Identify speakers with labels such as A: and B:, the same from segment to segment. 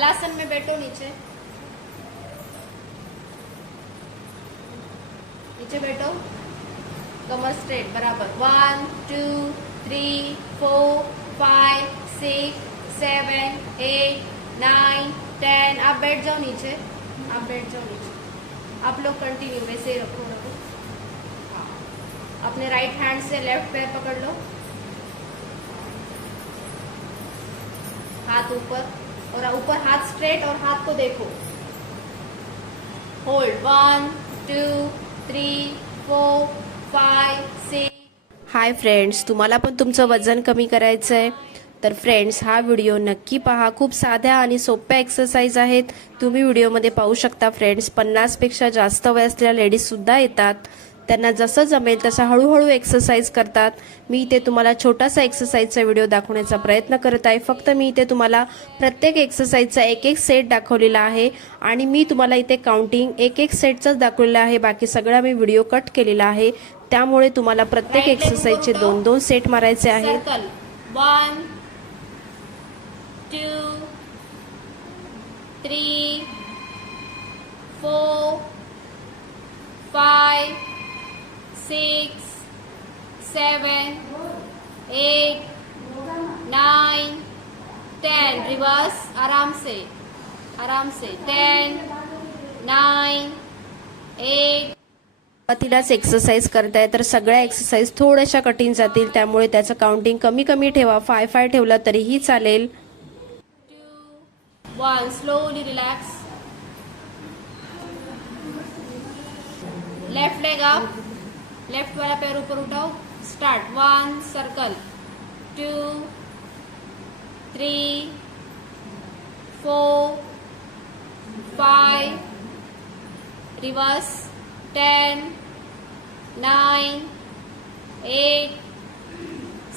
A: हलासन में बैठो नीचे। नीचे बैठो। कमर स्ट्रेट बराबर। One two three four five six seven eight nine ten आप बैठ जाओ नीचे। आप बैठ जाओ नीचे। आप लोग कंटिन्यू वैसे ही रखो रखो। अपने राइट हैंड से लेफ्ट पैर पकड़ लो। हाथ ऊपर। और ऊपर हाथ स्ट्रेट और हाथ को देखो। Hold one two three four five six
B: hi friends तुम्हाला पण तुमचं वजन कमी करायचं आहे तर फ्रेंड्स हा व्हिडिओ नक्की पहा. खूप साध्या आणि सोप्या एक्सरसाइज आहेत. तुम्ही व्हिडिओमध्ये पाहू शकता फ्रेंड्स पन्नासपेक्षा जास्त वय असलेल्या लेडीजसुद्धा येतात. त्यांना जसं जमेल तसं हळूहळू एक्सरसाइज करतात. मी इथे तुम्हाला छोटासा एक्सरसाइजचा व्हिडिओ दाखवण्याचा प्रयत्न करत आहे. फक्त मी इथे तुम्हाला प्रत्येक एक्सरसाइजचा एक एक सेट दाखवलेला आहे. आणि मी तुम्हाला इथे काउंटिंग एक एक सेटचाच दाखवलेला आहे. बाकी सगळा मी व्हिडिओ कट केलेला आहे. त्यामुळे तुम्हाला प्रत्येक एक्सरसाइजचे. दोन दोन सेट मारायचे आहेत.
A: One two three four five six seven eight nine ten reverse आराम से आराम से टेन नाइन एट
B: सुरुवातीलाच एक्सरसाइज करताय तर सगळ्या एक्सरसाइज थोड्याशा कठीण जातील त्यामुळे त्याचं काउंटिंग कमी कमी ठेवा फाय फाय ठेवला तरीही चालेल
A: two, one. Slowly relax. Left leg up. Left वाला पैर ऊपर उठाओ start one circle two three four five reverse ten nine eight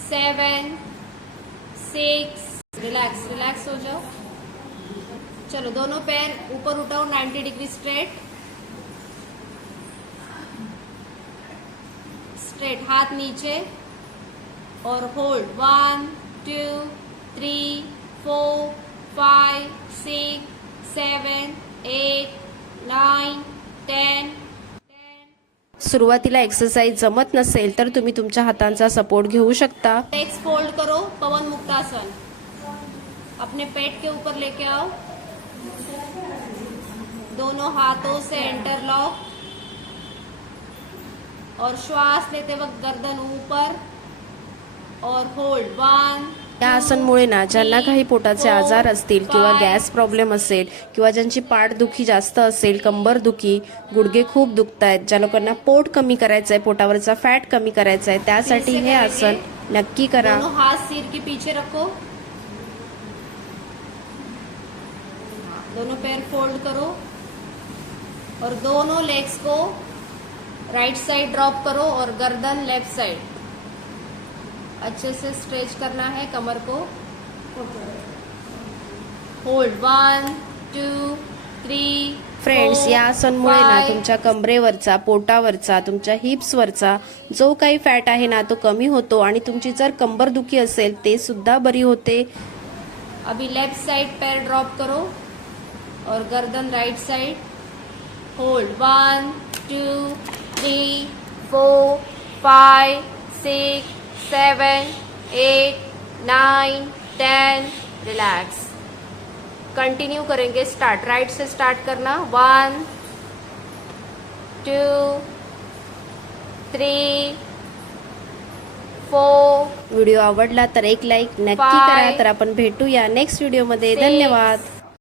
A: seven six relax relax हो जाओ चलो दोनों पैर ऊपर उठाओ 90 डिग्री स्ट्रेट स्ट्रेट हाथ नीचे और hold one two three four five six seven eight nine ten
B: सुरुवातीला एक्सरसाइज जमत नसेल तर तुम्ही तुमच्या हातांचा सपोर्ट घेऊ शकता.
A: लेग्स फोल्ड करो पवन मुक्तासन. अपने पेट के ऊपर लेके आओ. दोनों हाथों से इंटरलॉक और श्वास लेते वक्त गर्दन ऊपर और होल्ड वन
B: या आसनमुळे ना ज्यांना काही पोटाचे आजार असतील किंवा गॅस प्रॉब्लेम असेल किंवा ज्यांची पाठदुखी जास्त असेल कंबर दुखी गुडघे खूप दुखत आहेत ज्या लोकांना पोट कमी करायचं आहे पोटावरचा फॅट कमी करायचा आहे त्यासाठी हे आसन नक्की करा.
A: दोनों हाथ सिर के पीछे रखो. दोनों पैर फोल्ड करो. और दोनों लेग्स को राइट साइड ड्रॉप करो और गर्दन लेफ्ट साइड। अच्छे से स्ट्रेच करना है कमर को। Hold one two three
B: friends या आसनमुळे ना तुमच्या कमरेवरचा पोटावरचा तुमच्या हिप्सवरचा जो काही फॅट आहे ना तो कमी होतो आणि तुमची जर कंबर दुखी असेल ते सुद्धा बरी होते.
A: अभी लेफ्ट साइड पैर ड्रॉप करो और गर्दन right side hold one two three four five six seven eight nine ten relax continue करेंगे. स्टार्ट राइट से स्टार्ट करना. One two three four
B: video आवडला तर एक लाईक नक्की. करा. तर आपण भेटूया नेक्स्ट व्हिडिओमध्ये
A: Six.
B: धन्यवाद.